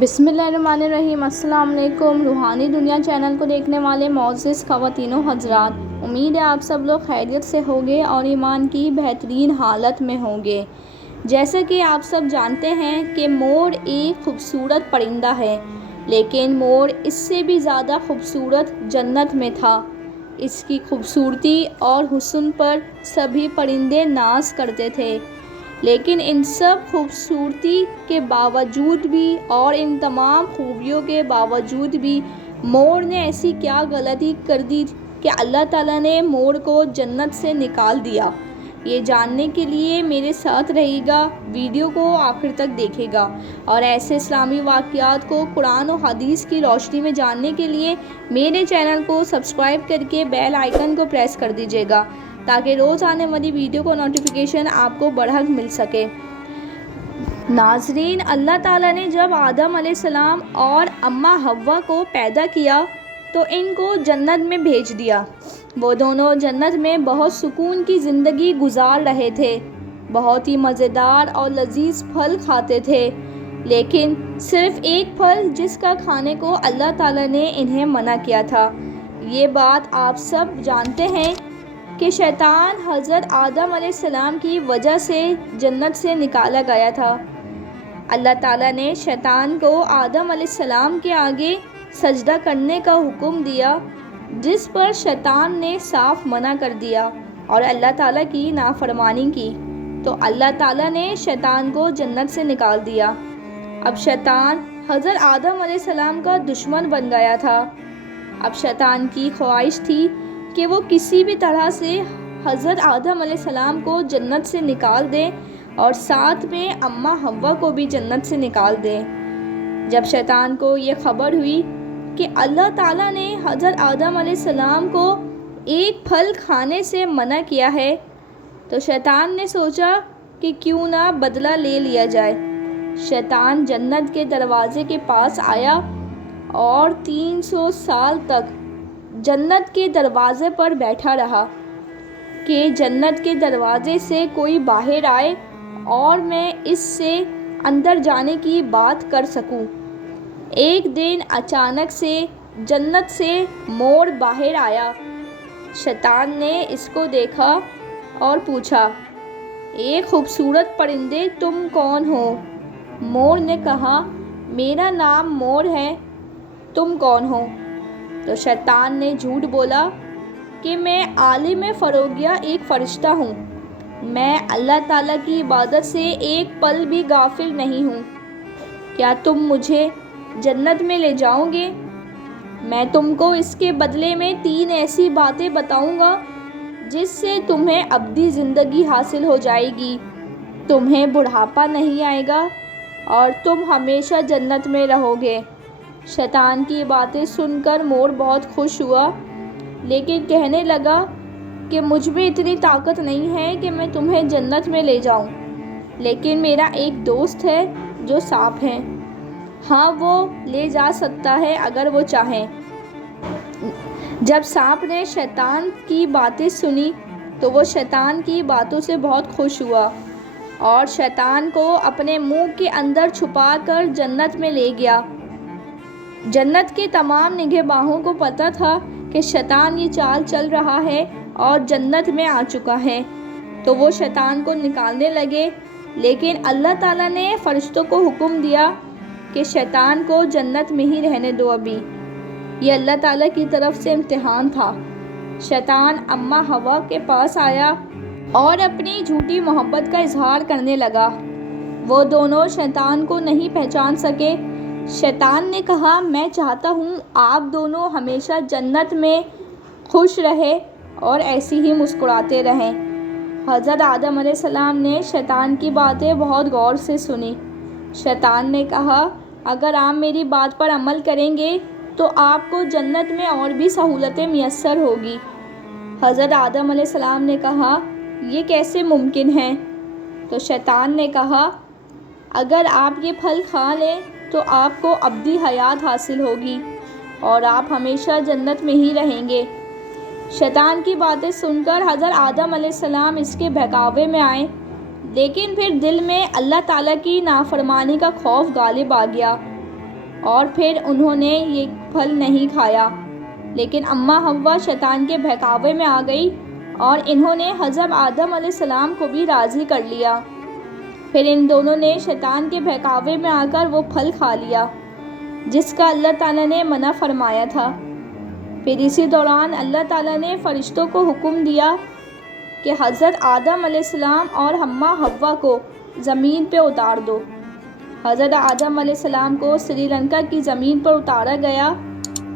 بسم اللہ الرحمن الرحیم۔ السلام علیکم۔ روحانی دنیا چینل کو دیکھنے والے معزز خواتین و حضرات، امید ہے آپ سب لوگ خیریت سے ہوں گے اور ایمان کی بہترین حالت میں ہوں گے۔ جیسا کہ آپ سب جانتے ہیں کہ مور ایک خوبصورت پرندہ ہے، لیکن مور اس سے بھی زیادہ خوبصورت جنت میں تھا۔ اس کی خوبصورتی اور حسن پر سبھی پرندے ناز کرتے تھے، لیکن ان سب خوبصورتی کے باوجود بھی اور ان تمام خوبیوں کے باوجود بھی مور نے ایسی کیا غلطی کر دی کہ اللہ تعالیٰ نے مور کو جنت سے نکال دیا؟ یہ جاننے کے لیے میرے ساتھ رہے گا، ویڈیو کو آخر تک دیکھے گا، اور ایسے اسلامی واقعات کو قرآن و حدیث کی روشنی میں جاننے کے لیے میرے چینل کو سبسکرائب کر کے بیل آئیکن کو پریس کر دیجیے گا تاکہ روز آنے والی ویڈیو کو نوٹیفیکیشن آپ کو برحق مل سکے۔ ناظرین، اللہ تعالیٰ نے جب آدم علیہ السلام اور اماں حوا کو پیدا کیا تو ان کو جنت میں بھیج دیا۔ وہ دونوں جنت میں بہت سکون کی زندگی گزار رہے تھے، بہت ہی مزیدار اور لذیذ پھل کھاتے تھے، لیکن صرف ایک پھل جس کا کھانے کو اللہ تعالیٰ نے انہیں منع کیا تھا۔ یہ بات آپ سب جانتے ہیں کہ شیطان حضرت آدم علیہ السلام کی وجہ سے جنت سے نکالا گیا تھا۔ اللہ تعالیٰ نے شیطان کو آدم علیہ السلام کے آگے سجدہ کرنے کا حکم دیا، جس پر شیطان نے صاف منع کر دیا اور اللہ تعالیٰ کی نافرمانی کی، تو اللہ تعالیٰ نے شیطان کو جنت سے نکال دیا۔ اب شیطان حضرت آدم علیہ السلام کا دشمن بن گیا تھا۔ اب شیطان کی خواہش تھی کہ وہ کسی بھی طرح سے حضرت آدم علیہ السلام کو جنت سے نکال دے اور ساتھ میں اماں حوا کو بھی جنت سے نکال دے۔ جب شیطان کو یہ خبر ہوئی کہ اللہ تعالیٰ نے حضرت آدم علیہ السلام کو ایک پھل کھانے سے منع کیا ہے، تو شیطان نے سوچا کہ کیوں نہ بدلہ لے لیا جائے۔ شیطان جنت کے دروازے کے پاس آیا اور 300 سال تک جنت کے دروازے پر بیٹھا رہا کہ جنت کے دروازے سے کوئی باہر آئے اور میں اس سے اندر جانے کی بات کر سکوں۔ ایک دن اچانک سے جنت سے مور باہر آیا۔ شیطان نے اس کو دیکھا اور پوچھا، اے خوبصورت پرندے، تم کون ہو؟ مور نے کہا، میرا نام مور ہے، تم کون ہو؟ تو شیطان نے جھوٹ بولا کہ میں عالم فروغیہ ایک فرشتہ ہوں، میں اللہ تعالیٰ کی عبادت سے ایک پل بھی غافل نہیں ہوں۔ کیا تم مجھے جنت میں لے جاؤ گے؟ میں تم کو اس کے بدلے میں 3 ایسی باتیں بتاؤں گا جس سے تمہیں ابدی زندگی حاصل ہو جائے گی، تمہیں بڑھاپا نہیں آئے گا اور تم ہمیشہ جنت میں رہو گے۔ شیطان کی باتیں سن کر مور بہت خوش ہوا، لیکن کہنے لگا کہ مجھ میں اتنی طاقت نہیں ہے کہ میں تمہیں جنت میں لے جاؤں، لیکن میرا ایک دوست ہے جو سانپ ہے، ہاں وہ لے جا سکتا ہے اگر وہ چاہے۔ جب سانپ نے شیطان کی باتیں سنی تو وہ شیطان کی باتوں سے بہت خوش ہوا اور شیطان کو اپنے منہ کے اندر چھپا کر جنت میں لے گیا۔ جنت کے تمام نگہبانوں کو پتہ تھا کہ شیطان یہ چال چل رہا ہے اور جنت میں آ چکا ہے، تو وہ شیطان کو نکالنے لگے، لیکن اللہ تعالیٰ نے فرشتوں کو حکم دیا کہ شیطان کو جنت میں ہی رہنے دو ابھی۔ یہ اللہ تعالیٰ کی طرف سے امتحان تھا۔ شیطان اماں حوا کے پاس آیا اور اپنی جھوٹی محبت کا اظہار کرنے لگا۔ وہ دونوں شیطان کو نہیں پہچان سکے۔ شیطان نے کہا، میں چاہتا ہوں آپ دونوں ہمیشہ جنت میں خوش رہیں اور ایسی ہی مسکراتے رہیں۔ حضرت آدم علیہ السلام نے شیطان کی باتیں بہت غور سے سنی۔ شیطان نے کہا، اگر آپ میری بات پر عمل کریں گے تو آپ کو جنت میں اور بھی سہولتیں میسر ہوگی۔ حضرت آدم علیہ السلام نے کہا، یہ کیسے ممکن ہے؟ تو شیطان نے کہا، اگر آپ یہ پھل کھا لیں تو آپ کو ابدی حیات حاصل ہوگی اور آپ ہمیشہ جنت میں ہی رہیں گے۔ شیطان کی باتیں سن کر حضرت آدم علیہ السلام اس کے بہکاوے میں آئے، لیکن پھر دل میں اللہ تعالیٰ کی نافرمانی کا خوف غالب آ گیا اور پھر انہوں نے یہ پھل نہیں کھایا، لیکن اماں حوا شیطان کے بہکاوے میں آ گئی اور انہوں نے حضرت آدم علیہ السلام کو بھی راضی کر لیا۔ پھر ان دونوں نے شیطان کے بہکاوے میں آ کر وہ پھل کھا لیا جس کا اللہ تعالیٰ نے منع فرمایا تھا۔ پھر اسی دوران اللہ تعالیٰ نے فرشتوں کو حکم دیا کہ حضرت آدم علیہ السلام اور اماں حوا کو زمین پہ اتار دو۔ حضرت آدم علیہ السلام کو سری لنکا کی زمین پر اتارا گیا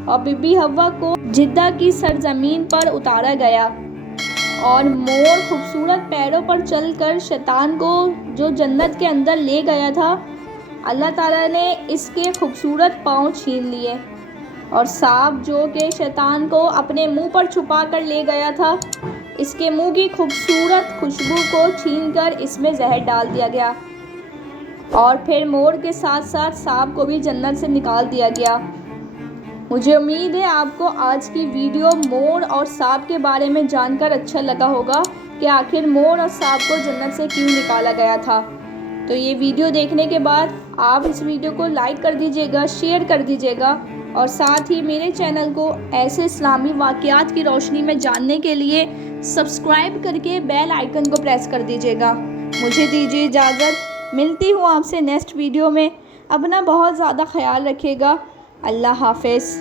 اور بی بی حوا کو جدہ کی سرزمین پر اتارا گیا، اور مور خوبصورت پیروں پر چل کر شیطان کو جو جنت کے اندر لے گیا تھا، اللہ تعالیٰ نے اس کے خوبصورت پاؤں چھین لیے، اور سانپ جو کہ شیطان کو اپنے منہ پر چھپا کر لے گیا تھا، اس کے منہ کی خوبصورت خوشبو کو چھین کر اس میں زہر ڈال دیا گیا، اور پھر مور کے ساتھ ساتھ سانپ کو بھی جنت سے نکال دیا گیا۔ مجھے امید ہے آپ کو آج کی ویڈیو مور اور سانپ کے بارے میں جان کر اچھا لگا ہوگا کہ آخر مور اور سانپ کو جنت سے کیوں نکالا گیا تھا۔ تو یہ ویڈیو دیکھنے کے بعد آپ اس ویڈیو کو لائک کر دیجیے گا، شیئر کر دیجیے گا، اور ساتھ ہی میرے چینل کو ایسے اسلامی واقعات کی روشنی میں جاننے کے لیے سبسکرائب کر کے بیل آئیکن کو پریس کر دیجیے گا۔ مجھے دیجیے اجازت، ملتی ہوں آپ سے نیکسٹ ویڈیو میں۔ اپنا بہت زیادہ خیال رکھیے گا۔ اللہ حافظ۔